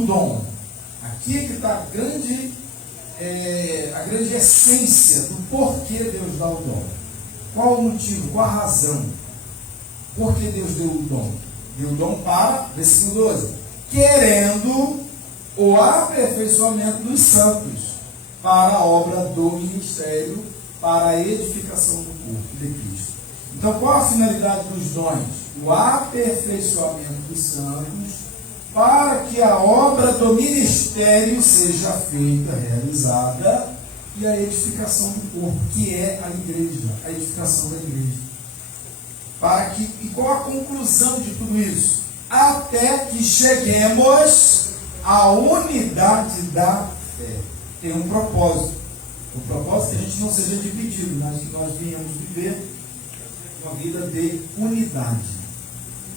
do dom. Aqui é que está a grande essência do porquê Deus dá o dom. Qual o motivo, qual a razão? Por que Deus deu o dom? Deu o dom para, versículo 12, querendo o aperfeiçoamento dos santos, para a obra do ministério, para a edificação do corpo de Cristo. Então, qual a finalidade dos dons? O aperfeiçoamento dos santos, para que a obra do ministério seja feita, realizada, e a edificação do corpo, que é a igreja, a edificação da igreja. E qual a conclusão de tudo isso? Até que cheguemos à unidade da fé. Tem um propósito. O propósito é que a gente não seja dividido, mas que nós venhamos viver uma vida de unidade.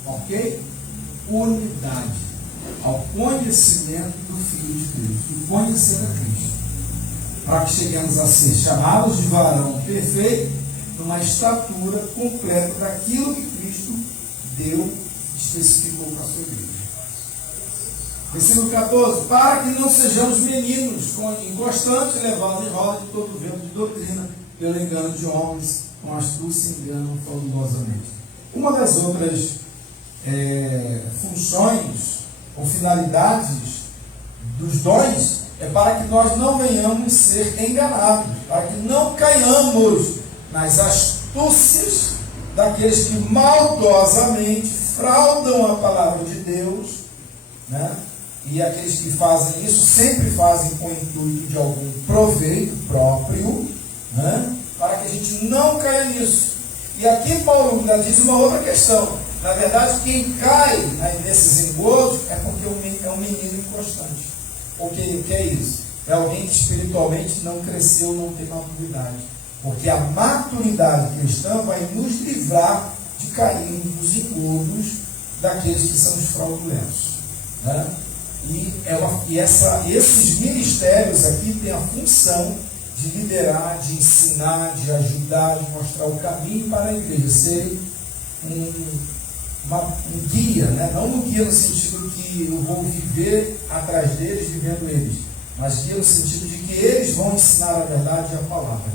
Ok? Unidade. Ao conhecimento do Filho de Deus, do conhecer a Cristo, para que cheguemos a ser chamados de varão perfeito, numa estatura completa daquilo que Cristo deu, especificou para a sua igreja. Versículo 14, para que não sejamos meninos, inconstantes, levados em roda de todo vento de doutrina, pelo engano de homens, com astúcia e engano fraudulosamente. Uma das outras funções ou finalidades dos dons é para que nós não venhamos ser enganados, para que não caiamos nas astúcias daqueles que maldosamente fraudam a palavra de Deus, né? E aqueles que fazem isso sempre fazem com o intuito de algum proveito próprio, né? Para que a gente não caia nisso. E aqui Paulo ainda diz uma outra questão. Na verdade, quem cai nesses engodos é porque é um menino inconstante. O que é isso? É alguém que espiritualmente não cresceu, não tem maturidade. Porque a maturidade cristã vai nos livrar de cair nos engodos daqueles que são os fraudulentos, né? Esses ministérios aqui têm a função de liderar, de ensinar, de ajudar, de mostrar o caminho para a igreja, serem um guia, né? Não um guia no sentido que eu vou viver atrás deles, vivendo eles, mas guia no sentido de que eles vão ensinar a verdade e a palavra.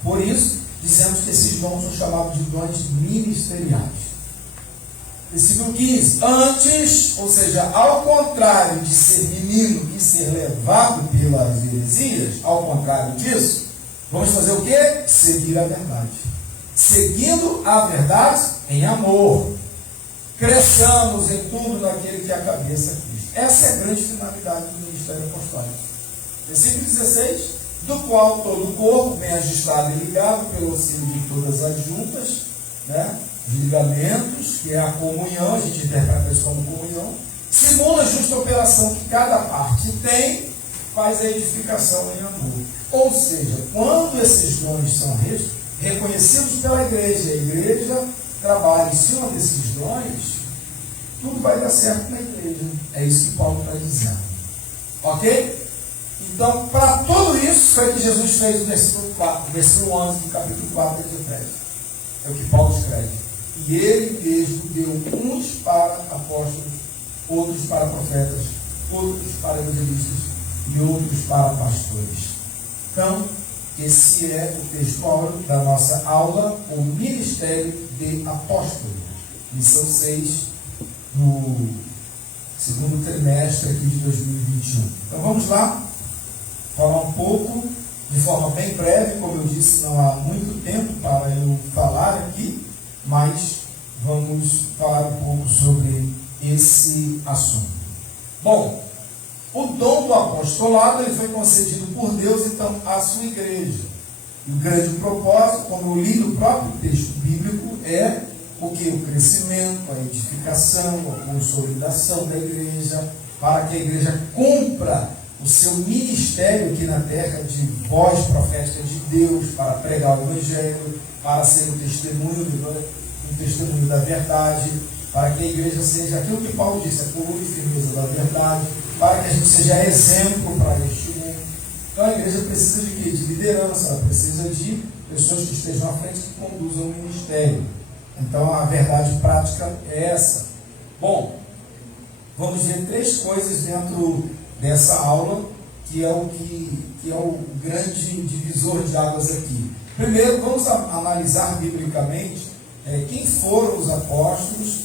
Por isso, dizemos que esses dons são chamados de dons ministeriais. Versículo 15. Antes, ou seja, ao contrário de ser menino e ser levado pelas heresias, ao contrário disso, vamos fazer o quê? Seguir a verdade. Seguindo a verdade em amor. Cresçamos em tudo naquele que é a cabeça é Cristo. Essa é a grande finalidade do ministério apostólico. Versículo 16. Do qual todo o corpo, bem ajustado e ligado pelo auxílio de todas as juntas, né, de ligamentos, que é a comunhão, a gente interpreta isso como comunhão, segundo a justa operação que cada parte tem, faz a edificação em amor. Ou seja, quando esses dons são reconhecidos pela igreja, a igreja trabalha em cima desses dons, tudo vai dar certo na igreja. É isso que Paulo está dizendo. Ok? Então, para tudo isso, foi o que Jesus fez no versículo 11 do capítulo 4 de Efésios. É o que Paulo escreve. E ele mesmo deu uns para apóstolos, outros para profetas, outros para evangelistas e outros para pastores. Então, esse é o texto da nossa aula, o Ministério de Apóstolos. Lição 6, no segundo trimestre aqui de 2021. Então, vamos lá. Falar um pouco, de forma bem breve, como eu disse, não há muito tempo para eu falar aqui, mas vamos falar um pouco sobre esse assunto. Bom, o dom do apostolado ele foi concedido por Deus, então, à sua igreja. E o grande propósito, como eu li no próprio texto bíblico, é o que? O crescimento, a edificação, a consolidação da igreja, para que a igreja cumpra o seu ministério aqui na terra de voz profética de Deus, para pregar o Evangelho, para ser um testemunho da verdade, para que a igreja seja aquilo que Paulo disse, a coluna e firmeza da verdade, para que a gente seja exemplo para este mundo. Então a igreja precisa de quê? De liderança, ela precisa de pessoas que estejam à frente, que conduzam o ministério. Então a verdade prática é essa. Bom, vamos ver três coisas dentro dessa aula, que é o grande divisor de águas aqui. Primeiro, vamos analisar biblicamente quem foram os apóstolos,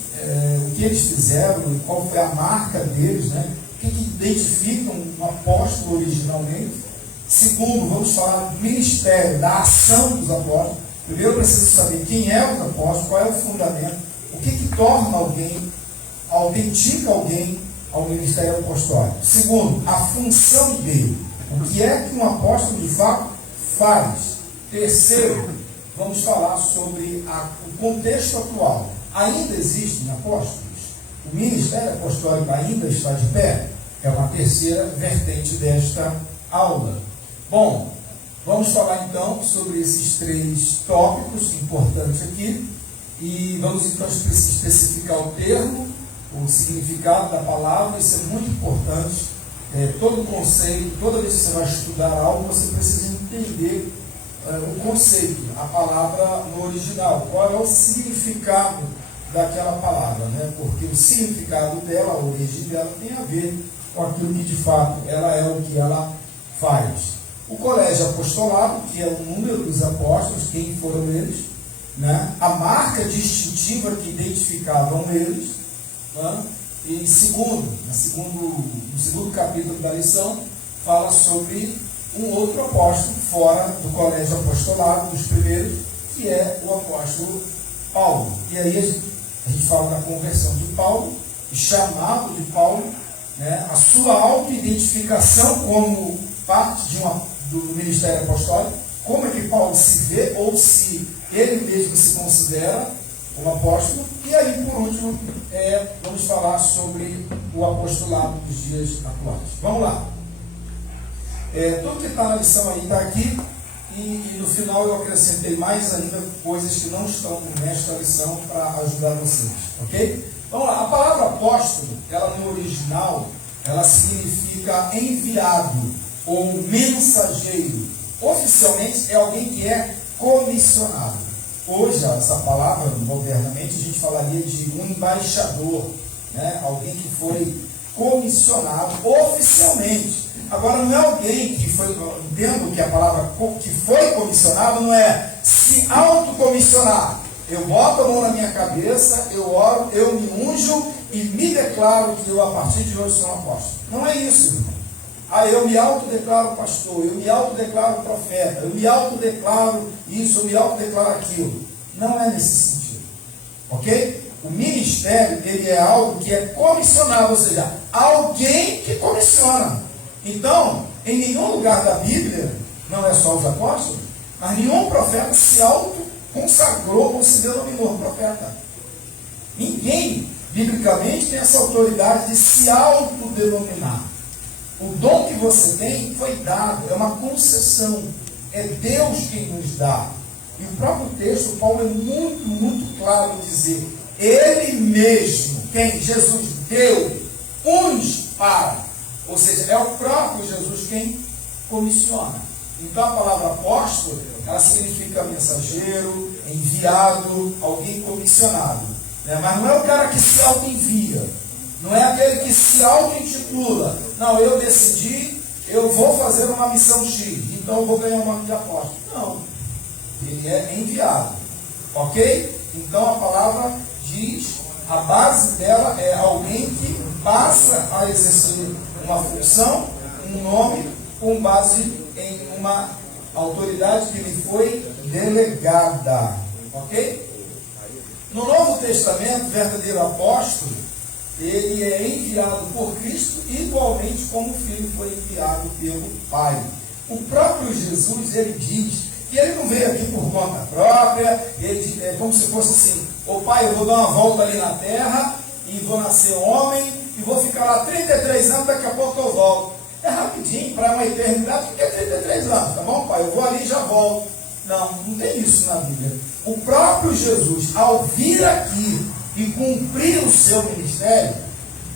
o que eles fizeram, qual foi a marca deles, né? O que identifica um apóstolo originalmente. Segundo, vamos falar do ministério, da ação dos apóstolos. Primeiro, eu preciso saber quem é os apóstolos, qual é o fundamento, o que torna alguém, autentica alguém ao ministério apostólico. Segundo, a função dele. O que é que um apóstolo de fato faz? Terceiro, vamos falar sobre o contexto atual. Ainda existem apóstolos? O ministério apostólico ainda está de pé? É uma terceira vertente desta aula. Bom, vamos falar então sobre esses três tópicos importantes aqui. E vamos então especificar o termo, o significado da palavra. Isso é muito importante. Todo conceito, toda vez que você vai estudar algo, você precisa entender o conceito, a palavra no original, qual é o significado daquela palavra, né? Porque o significado dela, a origem dela, tem a ver com aquilo que de fato ela é, o que ela faz. O colégio apostolado, que é o número dos apóstolos, quem foram eles, né? A marca distintiva que identificavam eles, né? E no segundo capítulo da lição, fala sobre um outro apóstolo fora do colégio apostolado, dos primeiros, que é o apóstolo Paulo. E aí a gente fala da conversão de Paulo, o chamado de Paulo, né? A sua auto-identificação como parte do ministério apostólico, como é que Paulo se vê, ou se ele mesmo se considera um apóstolo. E aí, por último, vamos falar sobre o apostolado dos dias atuais. Vamos lá. Tudo que está na lição aí está aqui, e no final eu acrescentei mais ainda coisas que não estão nesta lição para ajudar vocês, ok? Vamos lá. A palavra apóstolo, ela no original, ela significa enviado ou mensageiro. Oficialmente é alguém que é comissionado. Hoje, essa palavra, modernamente, a gente falaria de um embaixador, né? Alguém que foi comissionado oficialmente. Agora, não é alguém que foi, entendo que a palavra que foi comissionado não é se autocomissionar. Eu boto a mão na minha cabeça, eu oro, eu me unjo e me declaro que eu, a partir de hoje, sou um apóstolo. Não é isso, irmão. Eu me autodeclaro pastor, eu me autodeclaro profeta, eu me autodeclaro isso, eu me autodeclaro aquilo. Não é nesse sentido. Ok? O ministério, ele é algo que é comissionado, ou seja, alguém que comissiona. Então, em nenhum lugar da Bíblia, não é só os apóstolos, mas nenhum profeta se autoconsagrou ou se denominou profeta. Ninguém, biblicamente, tem essa autoridade de se autodenominar. O dom que você tem foi dado, é uma concessão, é Deus quem nos dá. E o próprio texto, Paulo é muito, muito claro em dizer, ele mesmo, quem? Jesus deu, uns para. Ou seja, é o próprio Jesus quem comissiona. Então a palavra apóstolo, ela significa mensageiro, enviado, alguém comissionado. Né? Mas não é o cara que se auto-envia. Não é aquele que se auto-intitula. Não, eu decidi, eu vou fazer uma missão X, então eu vou ganhar o nome de apóstolo. Não. Ele é enviado. Ok? Então a palavra diz, a base dela é alguém que passa a exercer uma função, um nome, com base em uma autoridade que lhe foi delegada. Ok? No Novo Testamento, o verdadeiro apóstolo, ele é enviado por Cristo, igualmente como o Filho foi enviado pelo Pai. O próprio Jesus, ele diz que ele não veio aqui por conta própria, ele, é como se fosse assim, ô Pai, eu vou dar uma volta ali na terra, e vou nascer homem, e vou ficar lá 33 anos, daqui a pouco eu volto. É rapidinho, para uma eternidade, fica 33 anos, tá bom, Pai? Eu vou ali e já volto. Não, não tem isso na Bíblia. O próprio Jesus, ao vir aqui e cumprir o seu ministério,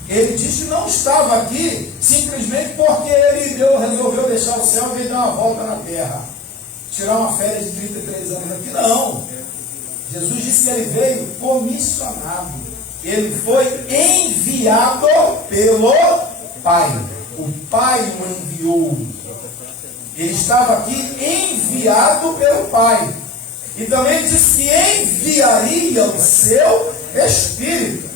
ele disse que não estava aqui simplesmente porque ele resolveu deixar o céu e veio dar uma volta na terra, tirar uma férias de 33 anos aqui. Não. Jesus disse que ele veio comissionado. Ele foi enviado pelo Pai. O Pai o enviou. Ele estava aqui enviado pelo Pai. E também disse que enviaria o seu Espírito.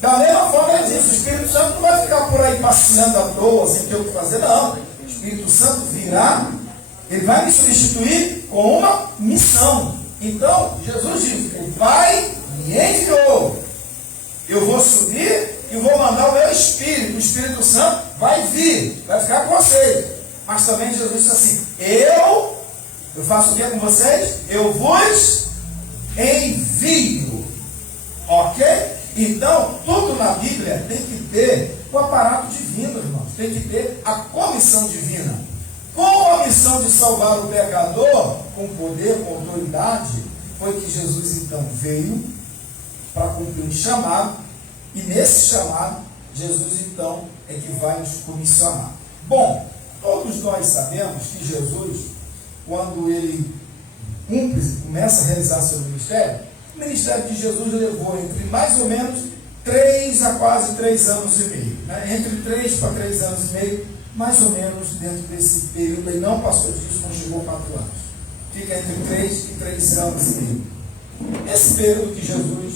Da mesma forma ele disse, o Espírito Santo não vai ficar por aí passeando à toa, sem ter o que fazer, não. O Espírito Santo virá, ele vai me substituir com uma missão. Então, Jesus disse, o Pai me enviou. Eu vou subir e vou mandar o meu Espírito. O Espírito Santo vai vir, vai ficar com vocês. Mas também Jesus disse assim, eu faço o que com vocês? Eu vos envio. Ok? Então, tudo na Bíblia tem que ter o aparato divino, irmãos. Tem que ter a comissão divina. Com a missão de salvar o pecador, com poder, com autoridade, foi que Jesus então veio para cumprir um chamado. E nesse chamado, Jesus então é que vai nos comissionar. Bom, todos nós sabemos que Jesus, quando ele começa a realizar seu ministério, o ministério de Jesus levou entre mais ou menos 3 a quase 3 anos e meio. Né? Entre 3 para 3 anos e meio, mais ou menos dentro desse período, ele não passou disso, não chegou a 4 anos. Fica entre 3 e 3 anos e meio. Esse período que Jesus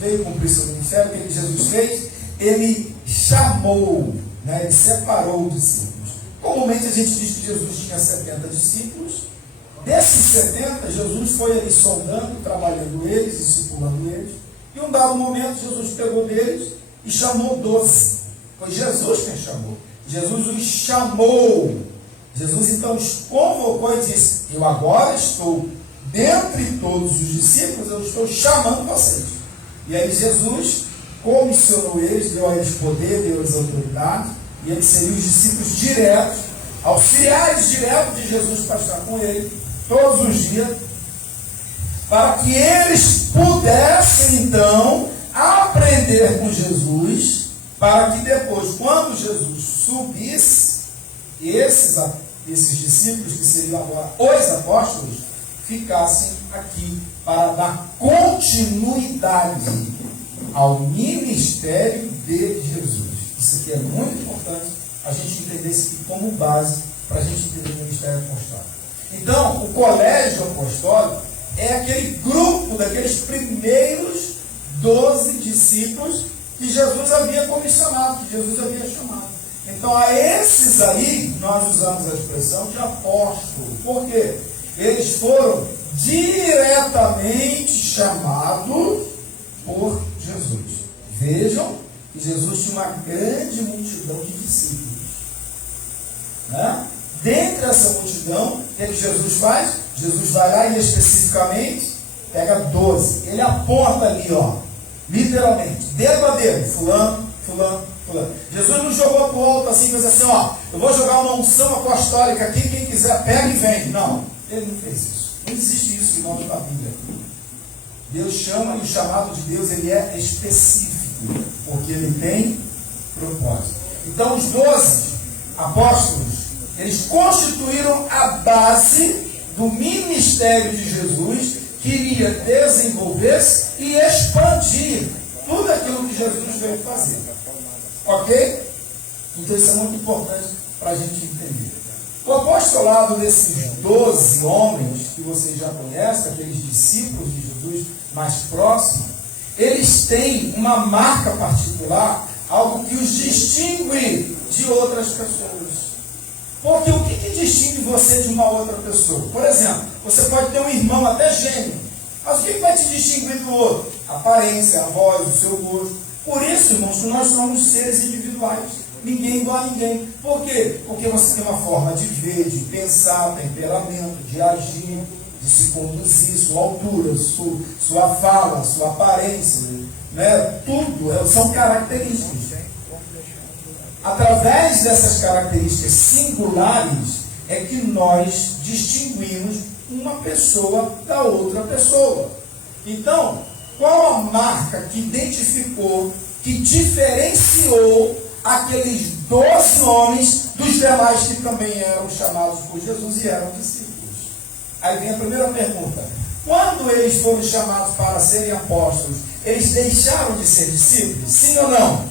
veio cumprir seu ministério, o que Jesus fez? Ele chamou, né? Ele separou os discípulos. Comumente a gente diz que Jesus tinha 70 discípulos. Desses 70, Jesus foi ali sondando, trabalhando eles, discipulando eles. E um dado momento, Jesus pegou deles e chamou 12. Foi Jesus quem chamou. Jesus os chamou. Jesus então os convocou e disse, eu agora estou, dentre todos os discípulos, eu estou chamando vocês. E aí Jesus comissionou eles, deu a eles poder, deu a eles autoridade, e eles seriam os discípulos diretos, auxiliares diretos de Jesus para estar com ele todos os dias, para que eles pudessem então aprender com Jesus, para que depois, quando Jesus subisse, esses discípulos, que seriam agora os apóstolos, ficassem aqui para dar continuidade ao ministério de Jesus. Isso aqui é muito importante a gente entender isso aqui como base para a gente entender o ministério apostólico. Então, o colégio apostólico é aquele grupo daqueles primeiros 12 discípulos que Jesus havia comissionado, que Jesus havia chamado. Então, a esses aí, nós usamos a expressão de apóstolo. Por quê? Eles foram diretamente chamados por Jesus. Vejam que Jesus tinha uma grande multidão de discípulos. Né? Dentre essa multidão, o que Jesus faz? Jesus vai lá e especificamente pega 12. Ele aponta ali, ó, literalmente, dedo a dedo, fulano, fulano, fulano. Jesus não jogou para o alto assim, fez assim, ó, eu vou jogar uma unção apostólica aqui, quem quiser pega e vem. Não, ele não fez isso. Não existe isso, irmão, na Bíblia. Deus chama, e o chamado de Deus ele é específico, porque ele tem propósito. Então os 12 apóstolos, eles constituíram a base do ministério de Jesus, que iria desenvolver-se e expandir tudo aquilo que Jesus veio fazer. Ok? Então isso é muito importante para a gente entender. O apostolado desses 12 homens, que vocês já conhecem, aqueles discípulos de Jesus mais próximos, eles têm uma marca particular, algo que os distingue de outras pessoas. Porque o que distingue você de uma outra pessoa? Por exemplo, você pode ter um irmão até gêmeo, mas o que vai te distinguir do outro? A aparência, a voz, o seu gosto. Por isso, irmãos, que nós somos seres individuais. Ninguém igual a ninguém. Por quê? Porque você tem uma forma de ver, de pensar, temperamento, de agir, de se conduzir, sua altura, sua fala, sua aparência, né? Tudo são características. Através dessas características singulares é que nós distinguimos uma pessoa da outra pessoa. Então, qual a marca que identificou, que diferenciou aqueles 12 homens dos demais que também eram chamados por Jesus e eram discípulos? Aí vem a primeira pergunta. Quando eles foram chamados para serem apóstolos, eles deixaram de ser discípulos? Sim ou não?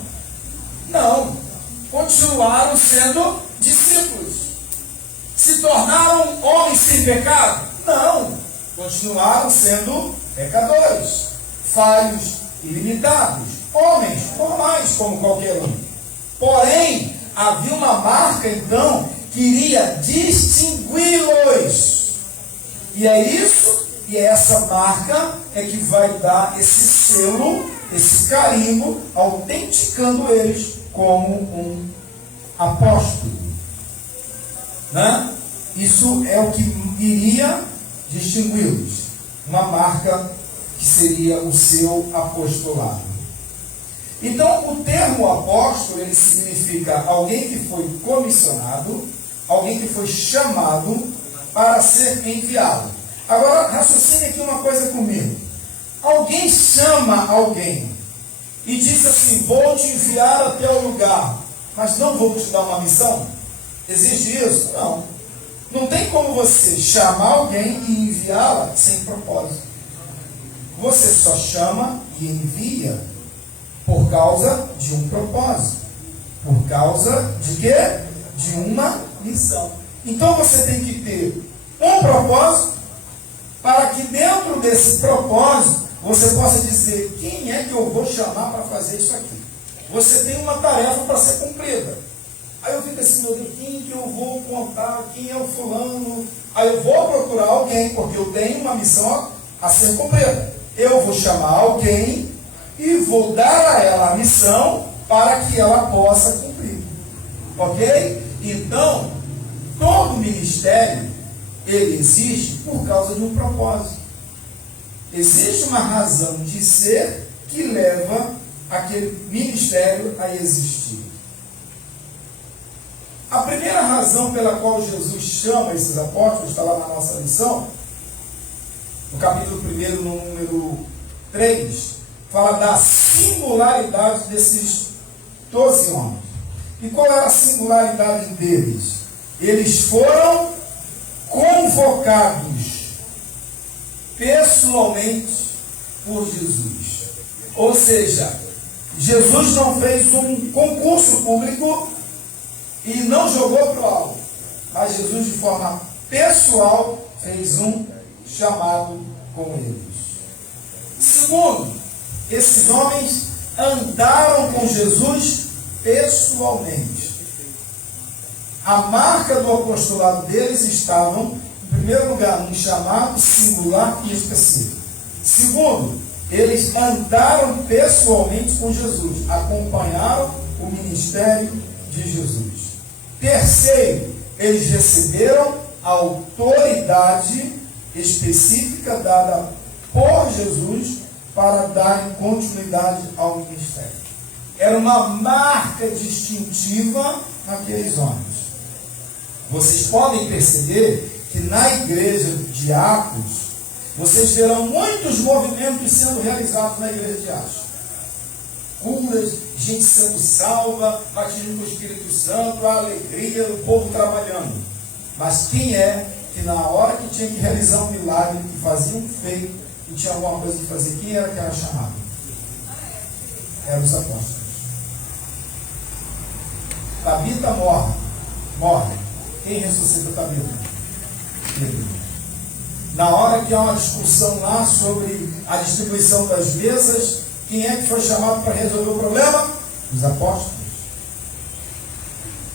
Não. Continuaram sendo discípulos. Se tornaram homens sem pecado? Não. Continuaram sendo pecadores, falhos e limitados, homens normais como qualquer um. Porém, havia uma marca então que iria distingui-los. E é isso, e essa marca é que vai dar esse selo, esse carimbo, autenticando eles como um apóstolo. Né? Isso é o que iria distingui-los. Uma marca que seria o seu apostolado. Então, o termo apóstolo, ele significa alguém que foi comissionado, alguém que foi chamado para ser enviado. Agora, raciocine aqui uma coisa comigo. Alguém chama alguém e diz assim: vou te enviar até o lugar, mas não vou te dar uma missão? Existe isso? Não. Não tem como você chamar alguém e enviá-la sem propósito. Você só chama e envia por causa de um propósito. Por causa de quê? De uma missão. Então você tem que ter um propósito para que dentro desse propósito você possa dizer: quem é que eu vou chamar para fazer isso aqui? Você tem uma tarefa para ser cumprida. Aí eu fico assim: meu Deus, quem que eu vou contar? Quem é o fulano? Aí eu vou procurar alguém, porque eu tenho uma missão a ser cumprida. Eu vou chamar alguém e vou dar a ela a missão para que ela possa cumprir. Ok? Então, todo ministério, ele existe por causa de um propósito. Existe uma razão de ser que leva aquele ministério a existir. A primeira razão pela qual Jesus chama esses apóstolos, está lá na nossa lição, no capítulo 1, no número 3, fala da singularidade desses 12 homens. E qual era a singularidade deles? Eles foram convocados pessoalmente por Jesus. Ou seja, Jesus não fez um concurso público e não jogou para o alto, mas Jesus, de forma pessoal, fez um chamado com eles. Segundo, esses homens andaram com Jesus pessoalmente. A marca do apostolado deles estavam, em primeiro lugar, num chamado singular e específico. Segundo, eles andaram pessoalmente com Jesus, acompanharam o ministério de Jesus. Terceiro, eles receberam a autoridade específica dada por Jesus para darem continuidade ao ministério. Era uma marca distintiva naqueles homens. Vocês podem perceber que na igreja de Atos, vocês verão muitos movimentos sendo realizados na igreja de Atos. Curas, gente sendo salva, batismo com o Espírito Santo, a alegria, o povo trabalhando. Mas quem é que na hora que tinha que realizar um milagre, que fazia um feito, e tinha alguma coisa que fazer, quem era que era chamado? Eram os apóstolos. Tabita morre. Quem ressuscita Tabita? Pedro. Na hora que há uma discussão lá sobre a distribuição das mesas, quem é que foi chamado para resolver o problema? Os apóstolos.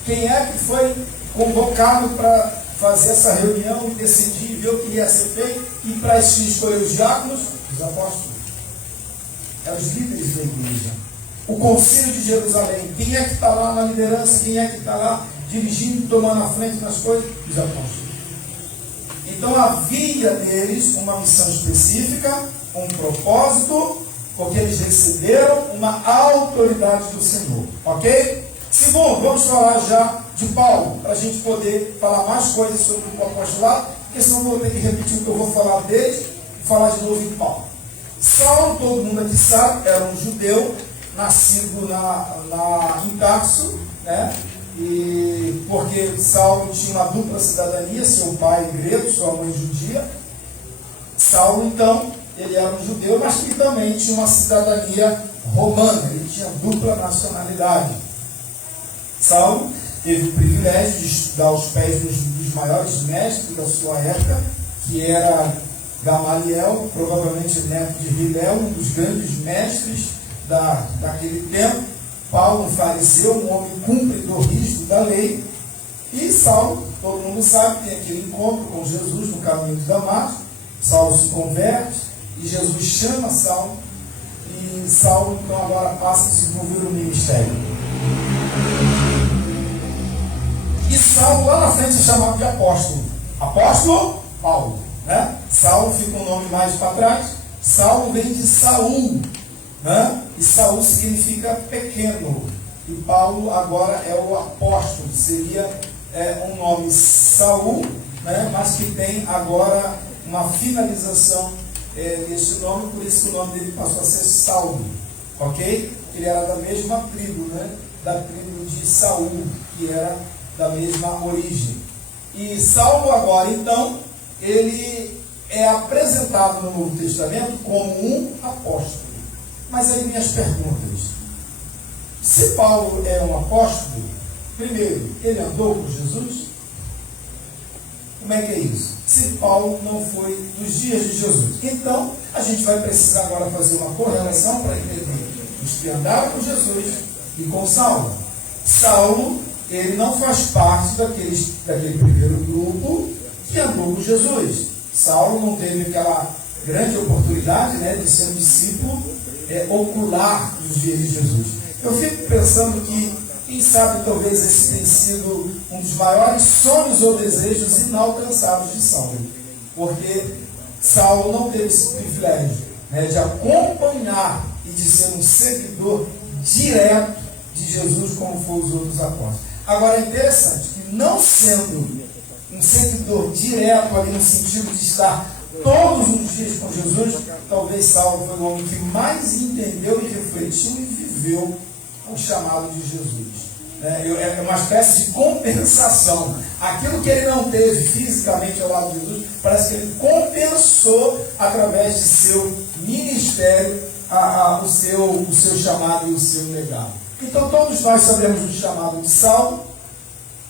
Quem é que foi convocado para fazer essa reunião e decidir, ver o que ia ser feito e para escolher os diáconos? Os apóstolos. Eram os líderes da igreja. O concílio de Jerusalém. Quem é que está lá na liderança? Quem é que está lá dirigindo, tomando a frente nas coisas? Os apóstolos. Então havia neles uma missão específica, um propósito, porque eles receberam uma autoridade do Senhor. Ok? Segundo, vamos falar já de Paulo, para a gente poder falar mais coisas sobre o apostolado, porque senão eu vou ter que repetir o que eu vou falar deles e falar de novo em Paulo. Saulo, todo mundo aqui sabe, era um judeu, nascido em Tarso, né? E porque Saulo tinha uma dupla cidadania, seu pai grego, sua mãe judia. Saulo, então, ele era um judeu, mas que também tinha uma cidadania romana, ele tinha dupla nacionalidade. Saulo teve o privilégio de estudar aos pés dos maiores mestres da sua época, que era Gamaliel, provavelmente neto de Hilel, um dos grandes mestres daquele tempo. Paulo, um fariseu, um homem cumpridor rígido da lei. E Saulo, todo mundo sabe, tem aquele encontro com Jesus no caminho de Damasco. Saulo se converte e Jesus chama Saulo. E Saulo, então, agora passa a desenvolver o ministério. E Saulo, lá na frente, é chamado de apóstolo. Apóstolo Paulo. Né? Saulo fica um nome mais para trás. Saulo vem de Saul. Né? E Saul significa pequeno. E Paulo agora é o apóstolo. Seria um nome Saul, né? Mas que tem agora uma finalização desse nome. Por isso que o nome dele passou a ser Saulo. Ok? Ele era da mesma tribo, né? Da tribo de Saul, que era da mesma origem. E Saulo agora, então, ele é apresentado no Novo Testamento como um apóstolo. Mas aí minhas perguntas. Se Paulo é um apóstolo, primeiro, ele andou com Jesus? Como é que é isso? Se Paulo não foi dos dias de Jesus. Então, a gente vai precisar agora fazer uma correlação para entender os que andaram com Jesus e com Saulo. Saulo, ele não faz parte daquele primeiro grupo que andou com Jesus. Saulo não teve aquela grande oportunidade, né, de ser um discípulo ocular dos dias de Jesus. Eu fico pensando que, quem sabe, talvez esse tenha sido um dos maiores sonhos ou desejos inalcançáveis de Saulo. Porque Saulo não teve esse privilégio, né, de acompanhar e de ser um seguidor direto de Jesus, como foram os outros apóstolos. Agora é interessante que, não sendo um seguidor direto ali no sentido de estar todos os dias com Jesus, talvez Saulo foi o homem que mais entendeu e refletiu e viveu o chamado de Jesus. É uma espécie de compensação. Aquilo que ele não teve fisicamente ao lado de Jesus, parece que ele compensou através de seu ministério o seu chamado e o seu legado. Então todos nós sabemos do chamado de Saulo,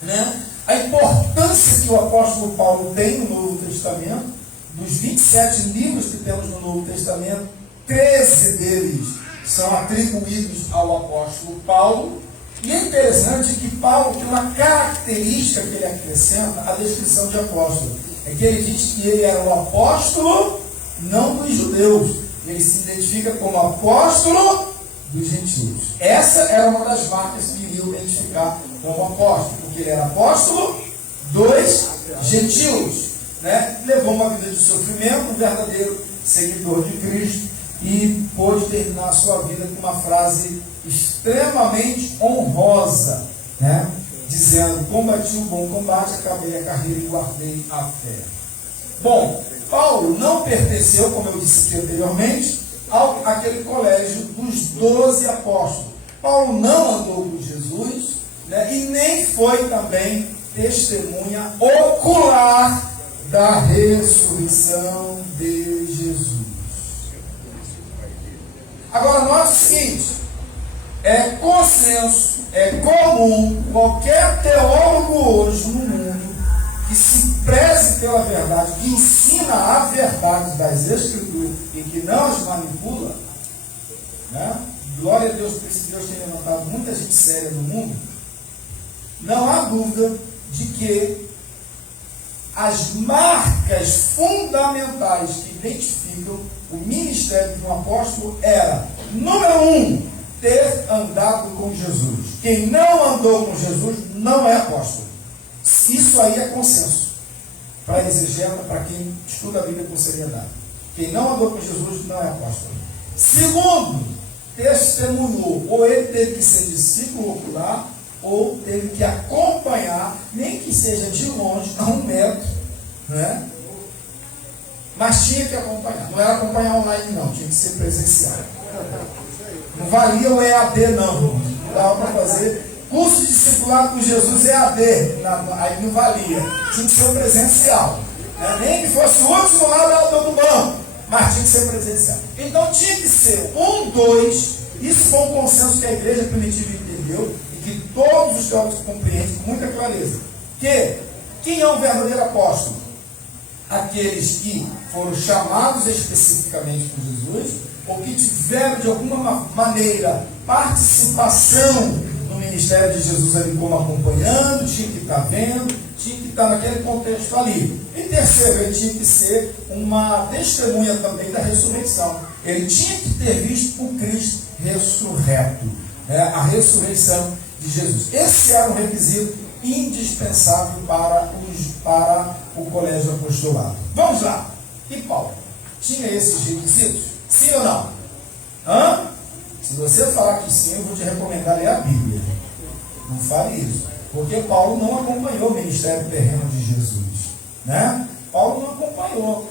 né? A importância que o apóstolo Paulo tem no Novo Testamento. Dos 27 livros que temos no Novo Testamento, 13 deles são atribuídos ao apóstolo Paulo. E é interessante que Paulo tem uma característica que ele acrescenta à descrição de apóstolo. É que ele diz que ele era um apóstolo não dos judeus. Ele se identifica como apóstolo dos gentios. Essa era uma das marcas que iriam identificar como apóstolo. Porque ele era apóstolo dos gentios. Né? Levou uma vida de sofrimento, um verdadeiro seguidor de Cristo, e pôde terminar a sua vida com uma frase extremamente honrosa, né? Dizendo: combati o bom combate, acabei a carreira e guardei a fé. Bom, Paulo não pertenceu, como eu disse aqui anteriormente, àquele colégio dos 12 apóstolos. Paulo não andou com Jesus, né? E nem foi também testemunha ocular da ressurreição de Jesus. Agora, note o seguinte: é consenso, é comum, qualquer teólogo hoje no mundo que se preze pela verdade, que ensina a verdade das Escrituras e que não as manipula, né? Glória a Deus, por isso Deus tem levantado muita gente séria no mundo. Não há dúvida de que as marcas fundamentais que identificam o ministério de um apóstolo era, número 1, ter andado com Jesus. Quem não andou com Jesus não é apóstolo. Isso aí é consenso para exegeta, para quem estuda a Bíblia com seriedade. Quem não andou com Jesus não é apóstolo. Segundo, testemunhou. Ou ele teve que ser discípulo ocular, ou teve que acompanhar, nem que seja de longe, a 1 metro, né? Mas tinha que acompanhar. Não era acompanhar online, não. Tinha que ser presencial. Não valia o EAD, não. Não dava para fazer curso de discipulado com Jesus EAD. Aí não valia. Tinha que ser presencial. Nem que fosse o último lá do banco. mas tinha que ser presencial. Então tinha que ser 1, 2, isso foi um consenso que a igreja primitiva entendeu e que todos os teólogos compreendem com muita clareza. Que quem é um verdadeiro apóstolo? Aqueles que foram chamados especificamente por Jesus, ou que tiveram de alguma maneira participação no ministério de Jesus ali como acompanhando, tinha que estar vendo, tinha que estar naquele contexto ali. E terceiro, ele tinha que ser uma testemunha também da ressurreição. Ele tinha que ter visto o Cristo ressurreto, a ressurreição de Jesus. Esse era um requisito indispensável para o colégio apostolado. Vamos lá. E Paulo? Tinha esses requisitos? Sim ou não? Se você falar que sim, eu vou te recomendar ler a Bíblia. Não fale isso. Porque Paulo não acompanhou o ministério terreno de Jesus. Né? Paulo não acompanhou.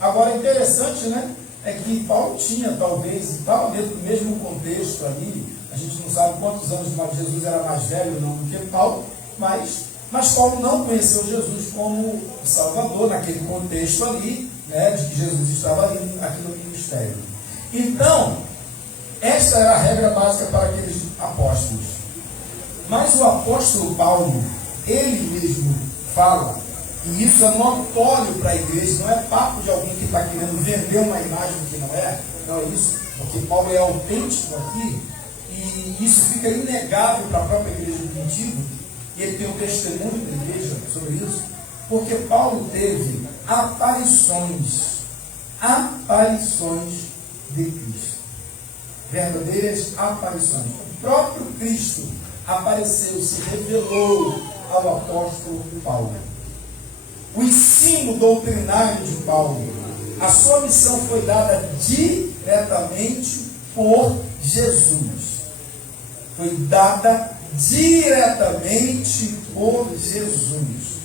Agora, interessante, né? É que Paulo tinha, talvez, estava dentro do mesmo contexto ali. A gente não sabe quantos anos de Jesus era mais velho ou não do que Paulo, mas Paulo não conheceu Jesus como Salvador naquele contexto ali, né, de que Jesus estava ali no ministério. Então, esta era a regra básica para aqueles apóstolos. Mas o apóstolo Paulo, ele mesmo fala, e isso é notório para a igreja, não é papo de alguém que está querendo vender uma imagem que não é isso, porque Paulo é autêntico aqui, e isso fica inegável para a própria igreja primitiva, e ele tem um testemunho da igreja sobre isso, porque Paulo teve aparições de Cristo, verdadeiras aparições. O próprio Cristo apareceu, se revelou ao apóstolo Paulo. O ensino doutrinário de Paulo, a sua missão foi dada diretamente por Jesus. Foi dada diretamente por Jesus.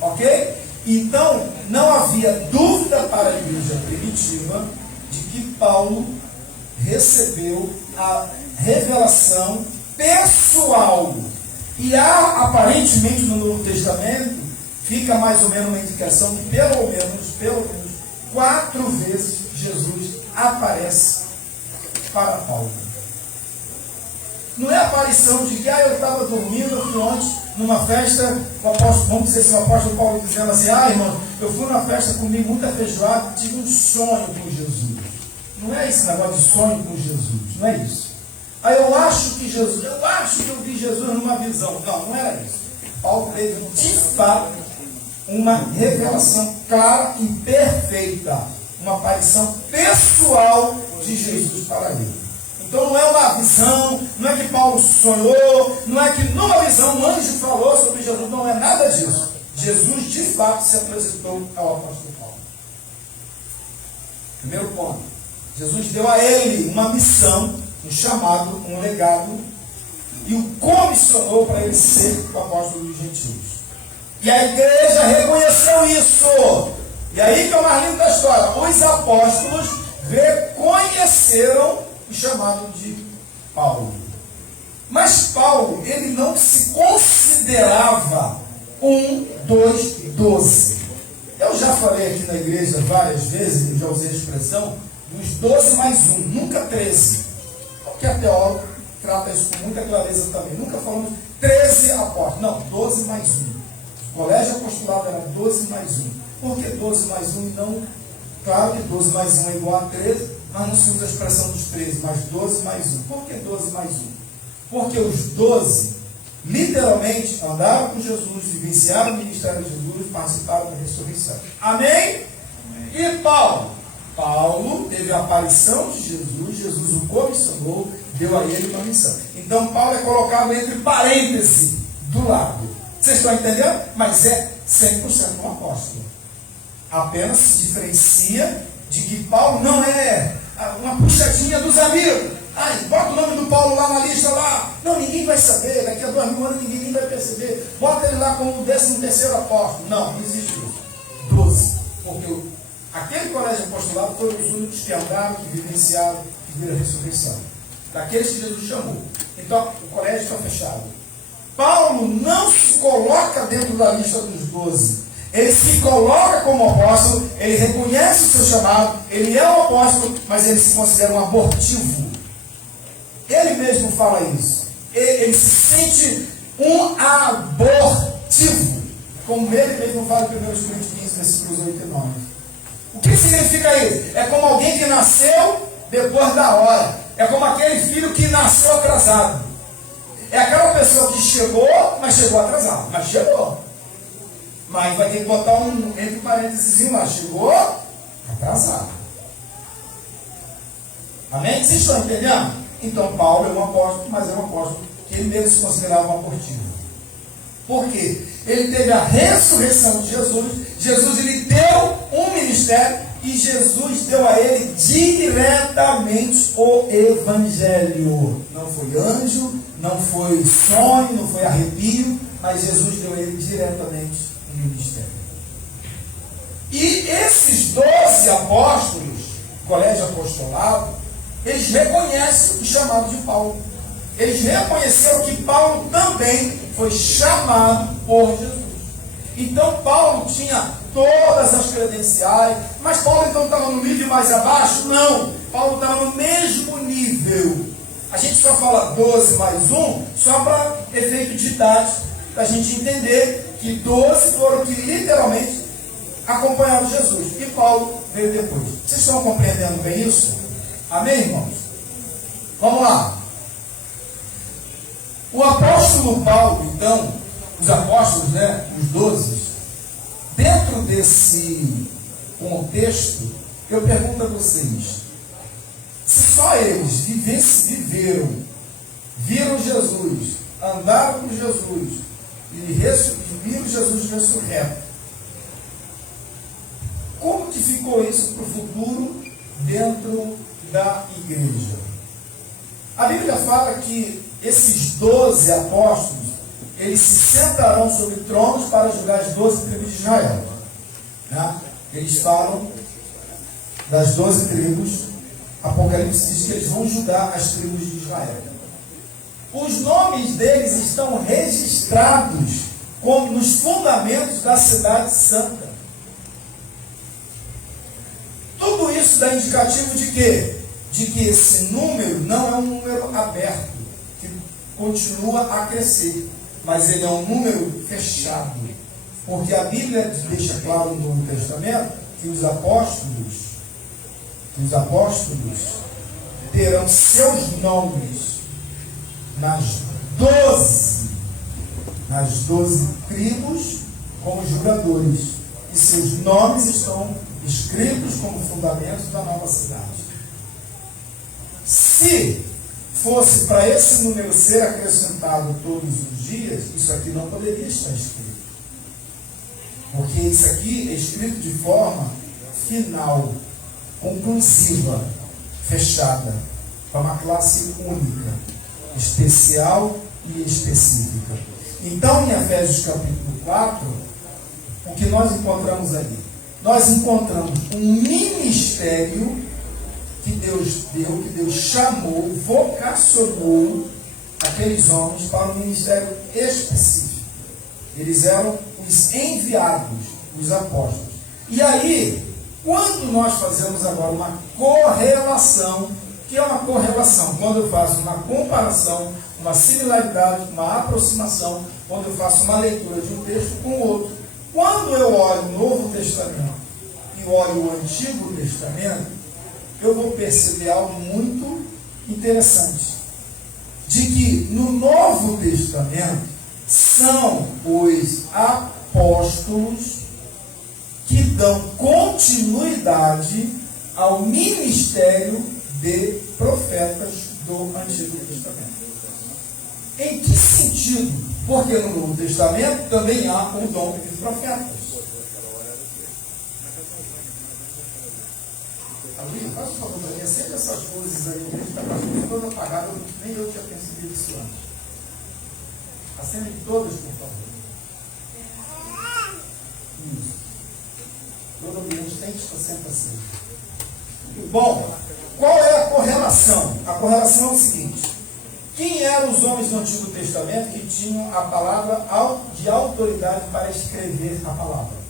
Ok? Então, não havia dúvida para a igreja primitiva de que Paulo recebeu a revelação pessoal. E há, aparentemente, no Novo Testamento, fica mais ou menos uma indicação que pelo menos 4 vezes Jesus aparece para Paulo. Não é a aparição de que eu estava dormindo aqui ontem numa festa, o apóstolo, vamos dizer assim, o apóstolo Paulo dizendo assim, irmão, eu fui numa festa, comi muita feijoada, tive um sonho com Jesus. Não é esse negócio de sonho com Jesus, não é isso. Eu acho que eu vi Jesus numa visão. Não era isso. Paulo teve de fato uma revelação clara e perfeita, uma aparição pessoal de Jesus para ele. Então não é uma visão, não é que Paulo sonhou, não é que numa visão um anjo falou sobre Jesus, não é nada disso. Jesus de fato se apresentou ao apóstolo Paulo. Primeiro ponto, Jesus deu a ele uma missão, um chamado, um legado, e o comissionou para ele ser o apóstolo dos gentios. E a igreja reconheceu isso. E aí que é o mais lindo da história. Os apóstolos reconheceram o chamado de Paulo. Mas Paulo, ele não se considerava 1 dos 12. Eu já falei aqui na igreja várias vezes, eu já usei a expressão dos 12 mais 1, nunca 13. Porque a teóloga trata isso com muita clareza também. Nunca falamos 13 apóstolos, não, 12 mais 1. O colégio apostolado era 12 mais 1. Por que 12 mais 1 e não? Claro que 12 mais 1 é igual a 13, mas não se usa a expressão dos 13, mas 12 mais 1. Por que 12 mais 1? Porque os 12, literalmente, andaram com Jesus, vivenciaram o ministério de Jesus, participaram da ressurreição. Amém? E Paulo? Paulo teve a aparição de Jesus, Jesus o comissionou, deu a ele uma missão. Então Paulo é colocado entre parênteses do lado. Vocês estão entendendo? Mas é 100% um apóstolo. Apenas se diferencia de que Paulo não é uma puxadinha dos amigos. Bota o nome do Paulo lá na lista lá. Não, ninguém vai saber. Daqui a 2000 anos ninguém vai perceber. Bota ele lá como o 13º apóstolo. Não existe isso. 12. Porque aquele colégio apostolado foram os únicos que andaram, que vivenciaram, que viram a ressurreição. Daqueles que Jesus chamou. Então, o colégio está fechado. Paulo não se coloca dentro da lista dos 12. Ele se coloca como apóstolo, ele reconhece o seu chamado, ele é um apóstolo, mas ele se considera um abortivo. Ele mesmo fala isso. Ele se sente um abortivo. Como ele mesmo fala em 1 Coríntios 15, versículos 8 e 9. O que significa isso? É como alguém que nasceu depois da hora. É como aquele filho que nasceu atrasado. É aquela pessoa que chegou, mas chegou atrasado. Mas chegou. Mas vai ter que botar um entre parênteses lá. Chegou atrasado. Amém? Vocês estão entendendo? Então Paulo é um apóstolo, mas é um apóstolo que ele mesmo se considerava um abortivo. Por quê? Ele teve a ressurreição de Jesus. Jesus ele deu um ministério e Jesus deu a ele diretamente o evangelho. Não foi anjo, não foi sonho, não foi arrepio, mas Jesus deu a ele diretamente o ministério. E esses 12 apóstolos, colégio apostolado, eles reconhecem o chamado de Paulo. Eles reconheceram que Paulo também foi chamado por Jesus. Então Paulo tinha todas as credenciais, mas Paulo então estava no nível mais abaixo? Não, Paulo estava no mesmo nível. A gente só fala 12 mais 1, só para efeito didático, para a gente entender que 12 foram que literalmente acompanharam Jesus. E Paulo veio depois. Vocês estão compreendendo bem isso? Amém, irmãos? Vamos lá. O apóstolo Paulo, então, os apóstolos, os 12, dentro desse contexto, eu pergunto a vocês, se só eles viram Jesus, andaram com Jesus, e viram Jesus ressurreto, como que ficou isso para o futuro dentro da igreja? A Bíblia fala que esses 12 apóstolos, eles se sentarão sobre tronos para julgar as 12 tribos de Israel. Eles falam das 12 tribos. Apocalipse diz que eles vão julgar as tribos de Israel. Os nomes deles estão registrados nos fundamentos da cidade santa. Tudo isso dá indicativo de quê? De que esse número não é um número aberto, que continua a crescer, mas ele é um número fechado. Porque a Bíblia deixa claro no Novo Testamento que os apóstolos terão seus nomes nas 12 tribos como julgadores, e seus nomes estão escritos como fundamentos da nova cidade. Se fosse para esse número ser acrescentado todos os dias, isso aqui não poderia estar escrito. Porque isso aqui é escrito de forma final, conclusiva, fechada, para uma classe única, especial e específica. Então, em Efésios capítulo 4, o que nós encontramos ali? Nós encontramos um ministério que Deus deu, que Deus chamou, vocacionou aqueles homens para um ministério específico. Eles eram os enviados, os apóstolos. E aí, quando nós fazemos agora uma correlação, que é uma correlação? Quando eu faço uma comparação, uma similaridade, uma aproximação, quando eu faço uma leitura de um texto com o outro. Quando eu olho o Novo Testamento e olho o Antigo Testamento, eu vou perceber algo muito interessante. De que no Novo Testamento são os apóstolos que dão continuidade ao ministério de profetas do Antigo Testamento. Em que sentido? Porque no Novo Testamento também há o dom de profetas. Amigo, faz um favor para mim, acende essas luzes aí, que está com as luzes todas apagadas, nem eu tinha percebido isso antes. Acende todas, por favor. Isso. Todo ambiente tem que estar sempre assim. Bom, qual é a correlação? A correlação é o seguinte: quem eram os homens do Antigo Testamento que tinham a palavra de autoridade para escrever a palavra?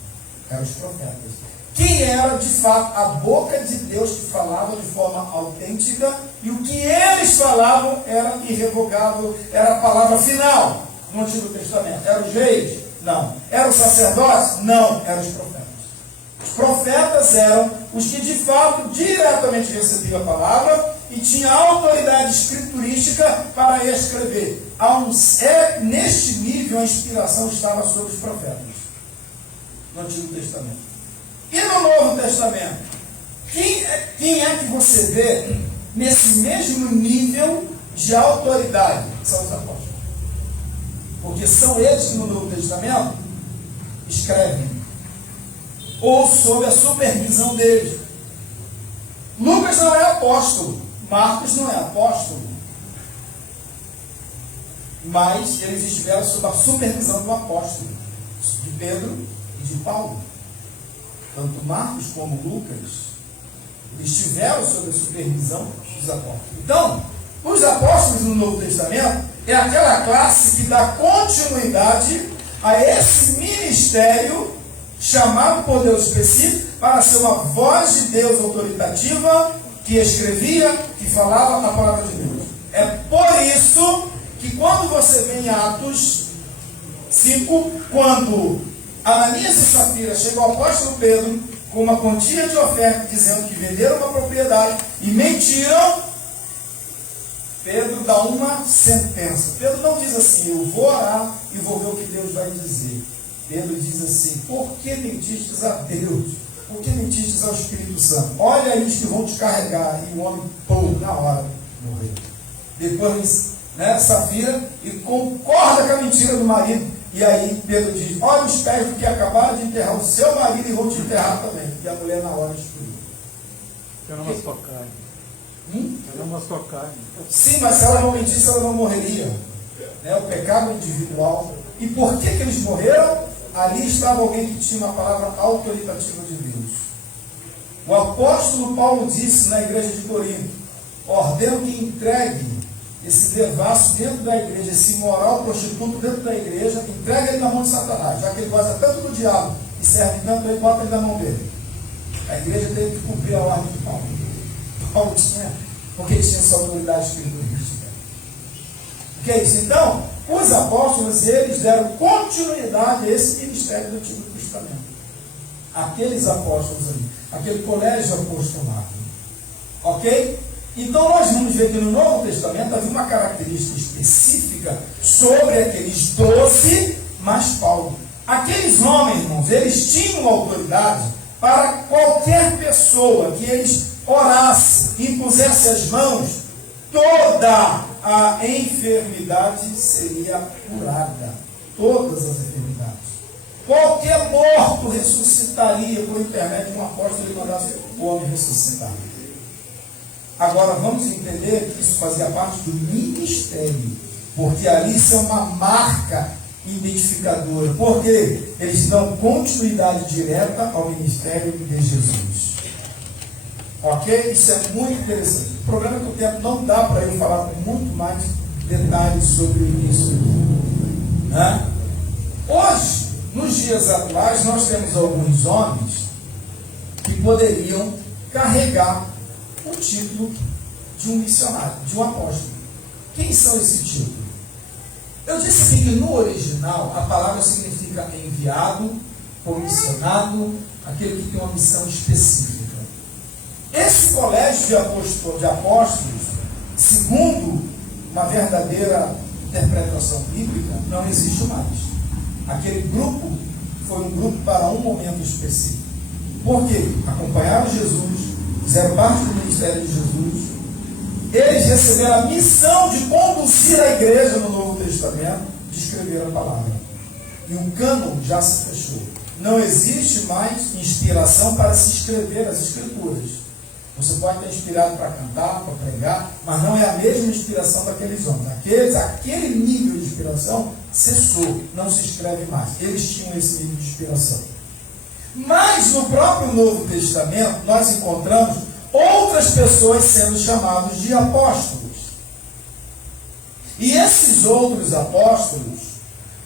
Eram os profetas. Quem era, de fato, a boca de Deus que falava de forma autêntica, e o que eles falavam era irrevogável, era a palavra final no Antigo Testamento. Eram os reis? Não. Eram os sacerdotes? Não. Eram os profetas. Os profetas eram os que, de fato, diretamente recebiam a palavra e tinham autoridade escriturística para escrever. Neste nível, a inspiração estava sobre os profetas no Antigo Testamento. E no Novo Testamento? Quem é que você vê nesse mesmo nível de autoridade? São os apóstolos. Porque são eles que no Novo Testamento escrevem, ou sob a supervisão deles. Lucas não é apóstolo, Marcos não é apóstolo, mas eles estiveram sob a supervisão do apóstolo, de Pedro e de Paulo. Tanto Marcos como Lucas, eles estiveram sob a supervisão dos apóstolos. Então, os apóstolos no Novo Testamento é aquela classe que dá continuidade a esse ministério chamado por Deus específico para ser uma voz de Deus autoritativa que escrevia, que falava a palavra de Deus. É por isso que quando você vê em Atos 5, quando Ananias e Safira chegam ao apóstolo Pedro com uma quantia de oferta dizendo que venderam uma propriedade e mentiram, Pedro dá uma sentença. Pedro não diz assim, eu vou orar e vou ver o que Deus vai dizer. Pedro diz assim, por que mentistes a Deus? Por que mentistes ao Espírito Santo? Olha eles que vão te carregar. E o homem, pum, na hora, morreu. Depois, Safira, e concorda com a mentira do marido. E aí Pedro diz, olha os pés do que acabaram de enterrar o seu marido e vão te enterrar também. E a mulher na hora excluiu. Eu não vou sua carne. Eu não vou sua carne. Sim, mas se ela não mentisse, ela não morreria. O pecado individual. E por que eles morreram? Ali estava alguém que tinha uma palavra autoritativa de Deus. O apóstolo Paulo disse na igreja de Corinto, ordeno que entregue esse devasso dentro da igreja, esse imoral prostituto dentro da igreja, entrega ele na mão de Satanás, já que ele gosta tanto do diabo e serve tanto, ele bota ele na mão dele. A igreja teve que cumprir a ordem de Paulo. Paulo tinha, porque ele tinha essa autoridade espiritualística. O que é isso? Então, os apóstolos, eles deram continuidade a esse ministério do Antigo Testamento. Aqueles apóstolos ali, aquele colégio apostolado. Ok? Então nós vamos ver que no Novo Testamento havia uma característica específica sobre aqueles 12, mais Paulo. Aqueles homens, irmãos, eles tinham autoridade para qualquer pessoa que eles orassem, impusessem as mãos, toda a enfermidade seria curada. Todas as enfermidades. Qualquer morto ressuscitaria por intermédio de um apóstolo que mandasse o homem ressuscitar. Agora vamos entender que isso fazia parte do ministério, porque ali isso é uma marca identificadora, porque eles dão continuidade direta ao ministério de Jesus. Ok? Isso é muito interessante. O problema é que o tempo não dá para eu falar com muito mais detalhes sobre isso. Hoje, nos dias atuais, nós temos alguns homens que poderiam carregar o título de um missionário, de um apóstolo. Quem são esse título? Eu disse aqui que no original a palavra significa enviado, comissionado, aquele que tem uma missão específica. Esse colégio de apóstolos, segundo uma verdadeira interpretação bíblica, não existe mais. Aquele grupo foi um grupo para um momento específico. Por quê? Acompanharam Jesus, fizeram parte do ministério de Jesus, eles receberam a missão de conduzir a igreja no Novo Testamento, de escrever a palavra. E o cânon já se fechou. Não existe mais inspiração para se escrever as escrituras. Você pode estar inspirado para cantar, para pregar, mas não é a mesma inspiração daqueles homens. Aquele nível de inspiração cessou, não se escreve mais. Eles tinham esse nível de inspiração. Mas no próprio Novo Testamento, nós encontramos outras pessoas sendo chamadas de apóstolos. E esses outros apóstolos,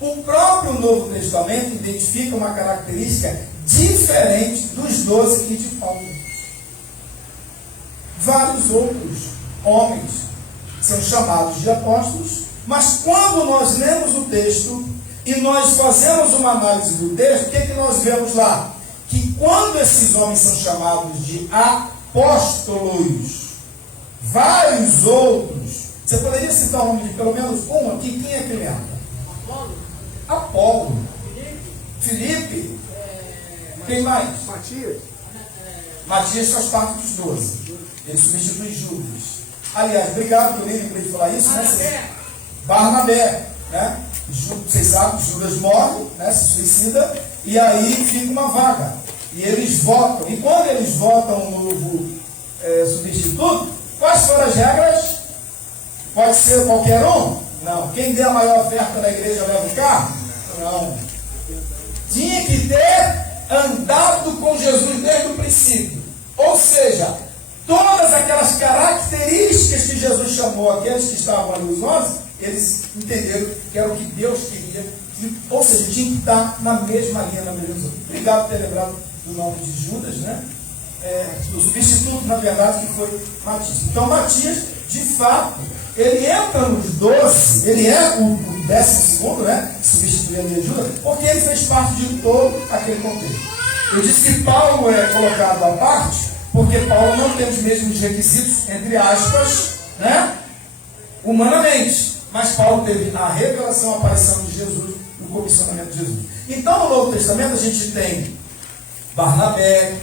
O próprio Novo Testamento identifica uma característica diferente dos 12 que de Paulo. Vários outros homens são chamados de apóstolos, mas quando nós lemos o texto e nós fazemos uma análise do texto, o que é que nós vemos lá? Que quando esses homens são chamados de apóstolos, vários outros, você poderia citar o nome de pelo menos um aqui? Quem é que lembra? Apolo. Filipe. Quem mais? Matias faz parte dos 12. Ele substitui Judas. Aliás, obrigado que eu nem lembrei de falar isso. Barnabé. Né? Vocês sabem que Judas morre, né? Se suicida, e aí fica uma vaga. E eles votam. E quando eles votam um novo substituto, quais foram as regras? Pode ser qualquer um? Não. Quem der a maior oferta da igreja leva o carro? Não. Tinha que ter andado com Jesus desde o princípio. Ou seja, todas aquelas características que Jesus chamou aqueles que estavam ali, os 11, eles entenderam que era o que Deus queria. Ou seja, tinha que estar na mesma linha, na mesma zona. Obrigado por ter lembrado do nome de Judas, né? O substituto, na verdade, que foi Matias. Então, Matias, de fato, ele entra nos 12, ele é o 12º, né? Substituindo Judas, porque ele fez parte de todo aquele contexto. Eu disse que Paulo é colocado à parte, porque Paulo não tem os mesmos requisitos, entre aspas, né? Humanamente. Mas Paulo teve a revelação, a aparição de Jesus, o comissionamento de Jesus. Então, no Novo Testamento, a gente tem Barnabé,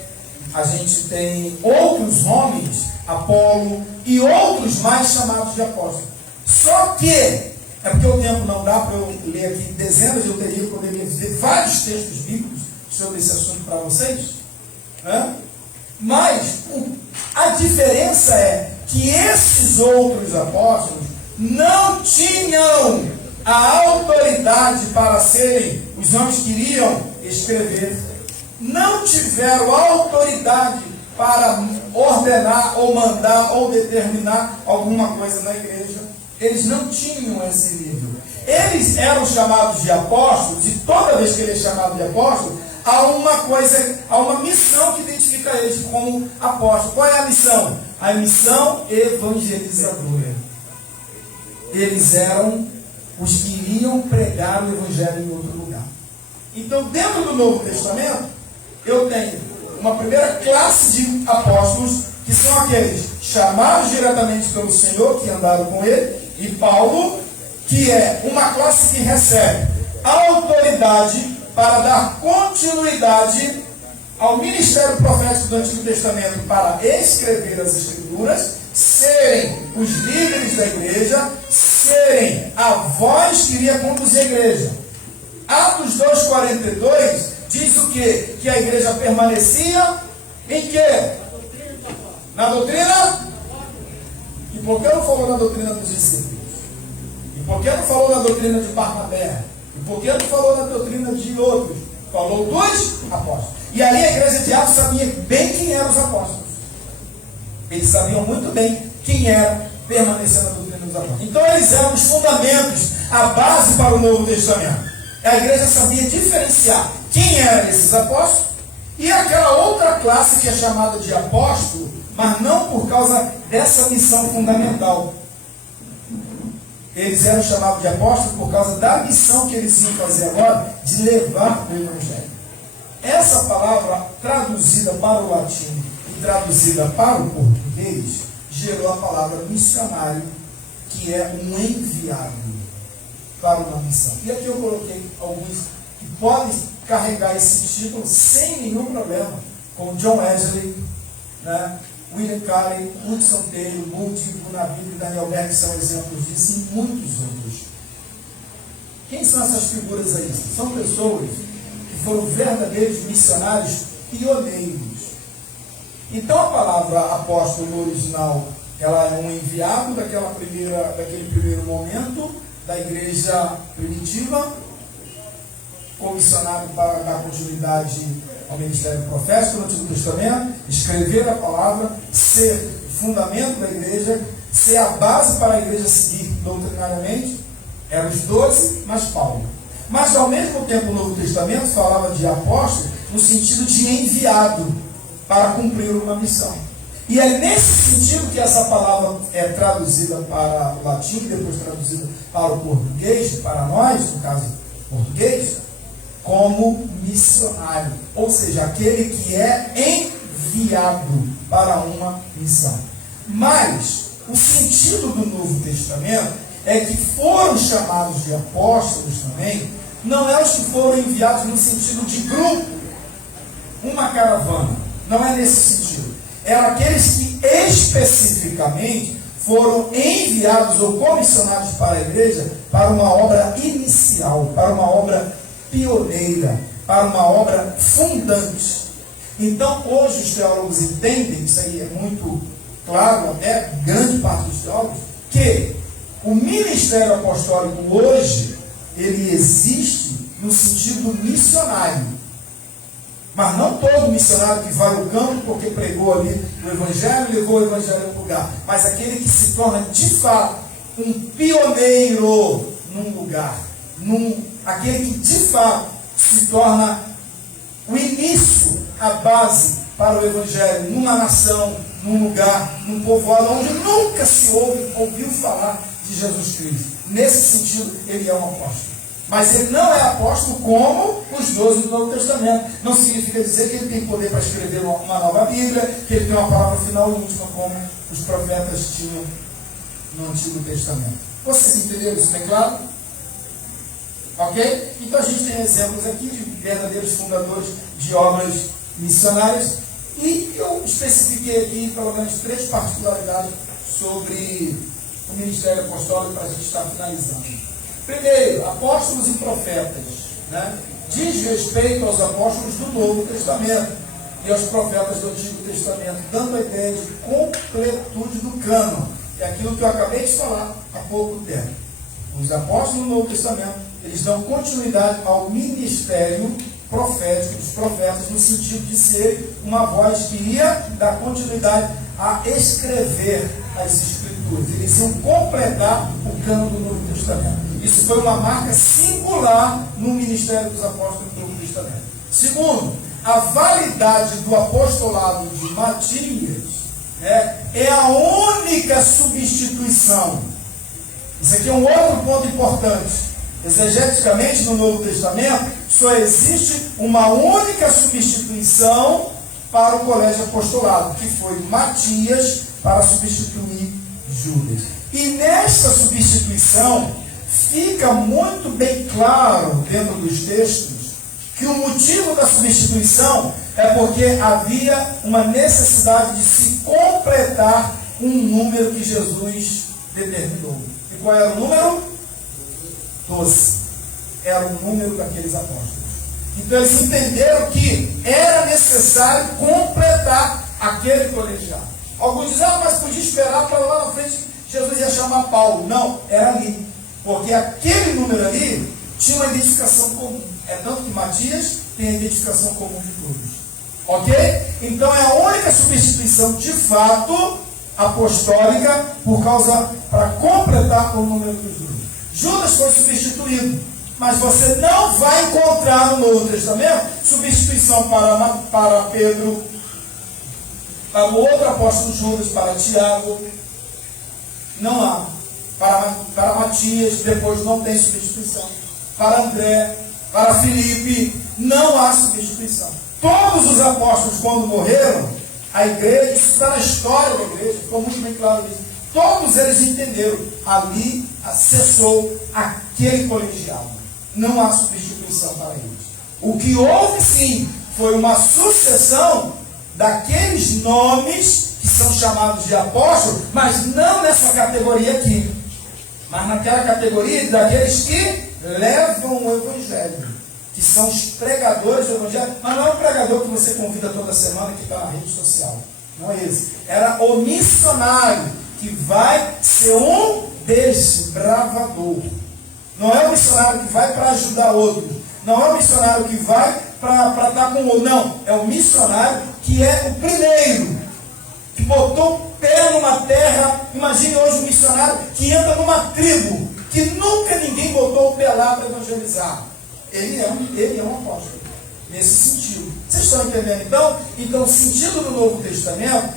a gente tem outros homens, Apolo, e outros mais chamados de apóstolos. Só que, é porque o tempo não dá para eu ler aqui dezenas, eu poderia dizer vários textos bíblicos sobre esse assunto para vocês, né? Mas a diferença é que esses outros apóstolos não tinham a autoridade para serem os homens que iriam escrever, não tiveram autoridade para ordenar ou mandar ou determinar alguma coisa na igreja. Eles não tinham esse nível. Eles eram chamados de apóstolos, e toda vez que ele é chamado de apóstolo, há uma missão que identifica eles como apóstolos. Qual é a missão? A missão evangelizadora. Eles eram os que iriam pregar o evangelho em outro lugar. Então, dentro do Novo Testamento, eu tenho uma primeira classe de apóstolos, que são aqueles chamados diretamente pelo Senhor, que andaram com ele, e Paulo, que é uma classe que recebe autoridade para dar continuidade ao ministério profético do Antigo Testamento, para escrever as Escrituras, serem os líderes da igreja, serem a voz que iria conduzir a igreja. Atos 2,42 diz o quê? Que a igreja permanecia em quê? Na doutrina? E por que não falou na doutrina dos discípulos? E por que não falou na doutrina de Barnabé? E por que não falou na doutrina de outros? Falou dos apóstolos. E ali a igreja de Atos sabia bem quem eram os apóstolos. Eles sabiam muito bem quem era permanecer na doutrina dos apóstolos. Então eles eram os fundamentos, a base para o Novo Testamento. A igreja sabia diferenciar quem eram esses apóstolos e aquela outra classe que é chamada de apóstolo, mas não por causa dessa missão fundamental. Eles eram chamados de apóstolos por causa da missão que eles iam fazer agora, de levar o evangelho. Essa palavra traduzida para o latim e traduzida para o português gerou a palavra missionário, que é um enviado para uma missão. E aqui eu coloquei alguns que podem carregar esse título sem nenhum problema, como John Wesley, né? William Carey, Hudson Taylor, Moody, Bonaventure e Daniel Berg são exemplos disso, e muitos outros. Quem são essas figuras aí? São pessoas que foram verdadeiros missionários pioneiros. Então a palavra apóstolo no original, ela é um enviado daquele primeiro momento da igreja primitiva, comissionado para dar continuidade ao ministério profético no Antigo Testamento, escrever a palavra, ser fundamento da igreja, ser a base para a igreja seguir doutrinariamente. Eram os 12, mas Paulo. Mas, ao mesmo tempo, o Novo Testamento falava de apóstolo no sentido de enviado para cumprir uma missão. E é nesse sentido que essa palavra é traduzida para o latim, e depois traduzida para o português, para nós, no caso português, como missionário. Ou seja, aquele que é enviado para uma missão. Mas o sentido do Novo Testamento é que foram chamados de apóstolos também, não é os que foram enviados no sentido de grupo, uma caravana, não é nesse sentido. Eram aqueles que especificamente foram enviados ou comissionados para a igreja para uma obra inicial, para uma obra pioneira, para uma obra fundante. Então, hoje os teólogos entendem, isso aí é muito claro, até grande parte dos teólogos, que o ministério apostólico hoje, ele existe no sentido missionário. Mas não todo missionário que vai ao campo porque pregou ali o evangelho, levou o evangelho a um lugar. Mas aquele que se torna de fato um pioneiro num lugar. Aquele que de fato se torna o início, a base para o evangelho, numa nação, num lugar, num povoado onde nunca se ouviu falar de Jesus Cristo. Nesse sentido, ele é um apóstolo. Mas ele não é apóstolo como os 12 do Novo Testamento. Não significa dizer que ele tem poder para escrever uma nova Bíblia, que ele tem uma palavra final e última, como os profetas tinham no Antigo Testamento. Vocês entenderam isso bem claro? Ok? Então a gente tem exemplos aqui de verdadeiros fundadores de obras missionárias. E eu especifiquei aqui pelo menos 3 particularidades sobre o ministério apostólico para a gente estar finalizando. Primeiro, apóstolos e profetas, né? Diz respeito aos apóstolos do Novo Testamento e aos profetas do Antigo Testamento, dando a ideia de completude do cânon. É aquilo que eu acabei de falar há pouco tempo. Os apóstolos do Novo Testamento, eles dão continuidade ao ministério profético dos profetas, no sentido de ser uma voz que ia dar continuidade a escrever as Escrituras. Eles iam completar o cânon do Novo Testamento. Isso foi uma marca singular no ministério dos apóstolos do Novo Testamento. Segundo, a validade do apostolado de Matias, né, é a única substituição. Isso aqui é um outro ponto importante. Exegeticamente, no Novo Testamento, só existe uma única substituição para o colégio apostolado, que foi Matias para substituir Judas. E nessa substituição, fica muito bem claro dentro dos textos que o motivo da substituição é porque havia uma necessidade de se completar um número que Jesus determinou. E qual era o número? 12. Era o número daqueles apóstolos. Então eles entenderam que era necessário completar aquele colegiado. Alguns dizem, mas podia esperar para lá na frente Jesus ia chamar Paulo. Não, era ali. Porque aquele número ali tinha uma identificação comum. É tanto que Matias tem a identificação comum de todos. Ok? Então é a única substituição de fato apostólica para completar o número dos Judas. Judas foi substituído. Mas você não vai encontrar no Novo Testamento substituição para Pedro, para o outro apóstolo Judas, para Tiago. Não há. Para Matias, depois não tem substituição. Para André, para Filipe, não há substituição. Todos os apóstolos, quando morreram, a igreja, isso está na história da igreja, ficou muito bem claro isso. Todos eles entenderam, ali cessou aquele colegiado. Não há substituição para eles. O que houve sim, foi uma sucessão daqueles nomes que são chamados de apóstolos, mas não nessa categoria aqui. Mas naquela categoria daqueles que levam o evangelho, que são os pregadores do evangelho. Mas não é o pregador que você convida toda semana que está na rede social. Não é esse. Era o missionário, que vai ser um desbravador. Não é o missionário que vai para ajudar outros. Não é o missionário que vai para estar com o outro. Não. É o missionário que é o primeiro, que botou o pé numa terra. Imagine hoje um missionário que entra numa tribo que nunca ninguém botou o pé lá para evangelizar. Ele é um apóstolo, nesse sentido. Vocês estão entendendo então? Então, o sentido do Novo Testamento,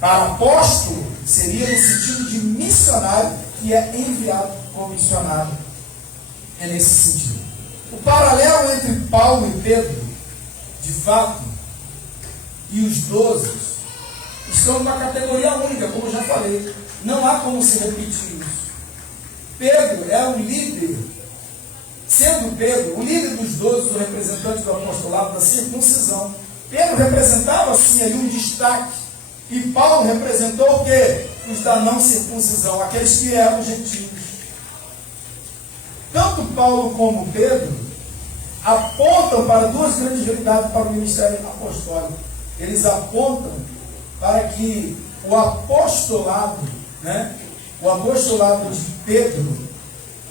para apóstolo, seria no sentido de missionário, que é enviado ou missionário. É nesse sentido. O paralelo entre Paulo e Pedro, de fato, e os 12, estão numa categoria única, como eu já falei. Não há como se repetir isso. Pedro é um líder, sendo Pedro o líder dos 12, o representante do apostolado da circuncisão. Pedro representava, assim, ali um destaque. E Paulo representou o quê? Os da não circuncisão, aqueles que eram gentios. Tanto Paulo como Pedro apontam para duas grandes realidades para o ministério apostólico. Eles apontam para que o apostolado, o apostolado de Pedro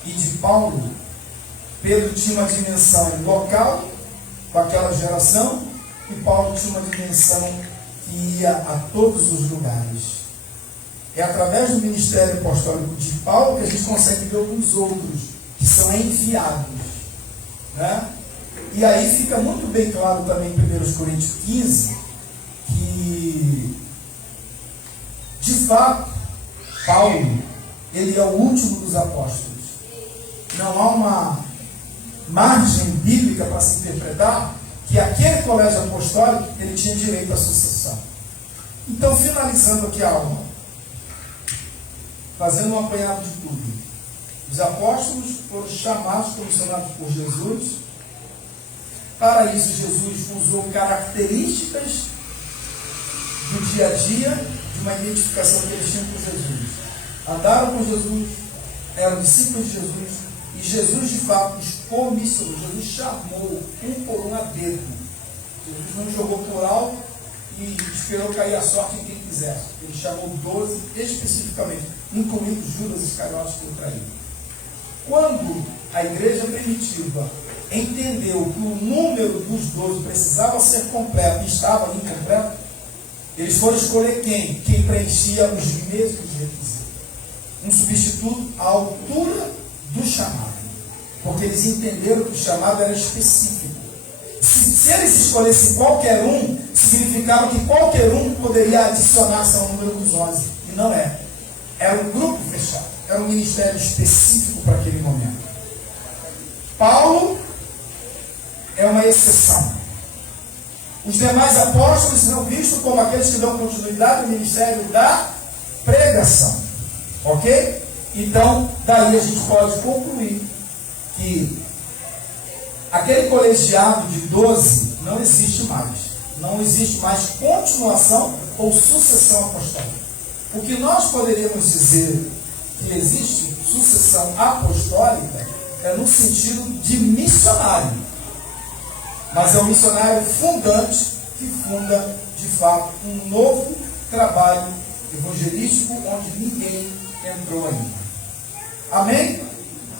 e de Paulo, Pedro tinha uma dimensão local, com aquela geração, e Paulo tinha uma dimensão que ia a todos os lugares. É através do ministério apostólico de Paulo que a gente consegue ver alguns outros, que são enviados. E aí fica muito bem claro também em 1 Coríntios 15, que, de fato, Paulo, ele é o último dos apóstolos. Não há uma margem bíblica para se interpretar que aquele colégio apostólico, ele tinha direito à sucessão. Então, finalizando aqui a aula, fazendo um apanhado de tudo. Os apóstolos foram chamados, comissionados por Jesus. Para isso, Jesus usou características do dia a dia, de uma identificação que eles tinham com Jesus. Andaram com Jesus, eram discípulos de Jesus, e Jesus, de fato, os comissionou. Jesus chamou um por um a dedo. Jesus não jogou por alto e esperou cair a sorte em quem quisesse. Ele chamou 12 especificamente, incluindo Judas Iscariotes que o traiu. Quando a igreja primitiva entendeu que o número dos 12 precisava ser completo e estava ali incompleto, eles foram escolher quem? Quem preenchia os mesmos requisitos. Um substituto à altura do chamado. Porque eles entenderam que o chamado era específico. Se eles escolhessem qualquer um, significava que qualquer um poderia adicionar-se ao número dos 11. E não é. Era um grupo fechado. Era um ministério específico para aquele momento. Paulo é uma exceção. Os demais apóstolos são vistos como aqueles que dão continuidade ao ministério da pregação. Ok? Então, daí a gente pode concluir que aquele colegiado de 12 não existe mais. Não existe mais continuação ou sucessão apostólica. O que nós poderíamos dizer que existe sucessão apostólica é no sentido de missionário. Mas é um missionário fundante que funda, de fato, um novo trabalho evangelístico onde ninguém entrou ainda. Amém?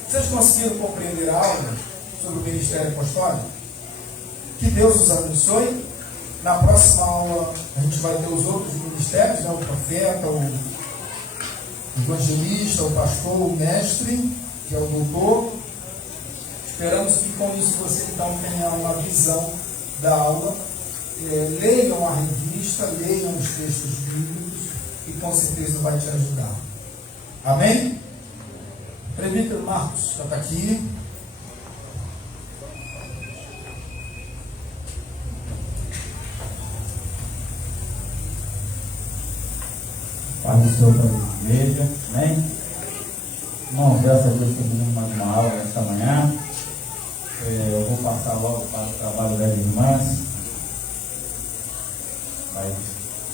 Vocês conseguiram compreender a aula sobre o ministério apostólico? Que Deus os abençoe. Na próxima aula a gente vai ter os outros ministérios, o profeta, o evangelista, o pastor, o mestre, que é o doutor. Esperamos que com isso você então tenha uma visão da aula. Leiam a revista, leiam os textos bíblicos e com certeza vai te ajudar. Amém? Presbítero Marcos já está aqui. Paz do Senhor para a igreja, amém? Irmãos, graças a Deus terminamos mais uma aula nesta manhã. Eu vou passar logo para o trabalho das irmãs, mas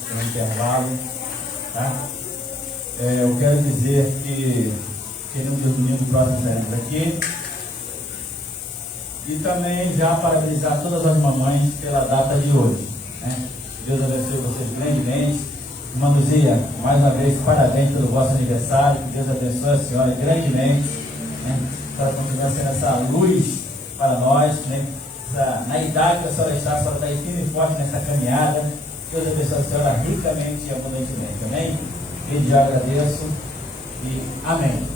tem um intervalo, tá? Eu quero dizer que queremos o domingo próximo estaremos aqui. E também já parabenizar todas as mamães pela data de hoje, né? Deus abençoe vocês grandemente. Irmã Luzia, mais uma vez, parabéns pelo vosso aniversário. Que Deus abençoe a senhora grandemente, né? Para continuar sendo essa luz para nós, né? Na idade que a senhora está firme e forte nessa caminhada. Deus abençoe a senhora ricamente e abundantemente. Amém? Eu agradeço e amém.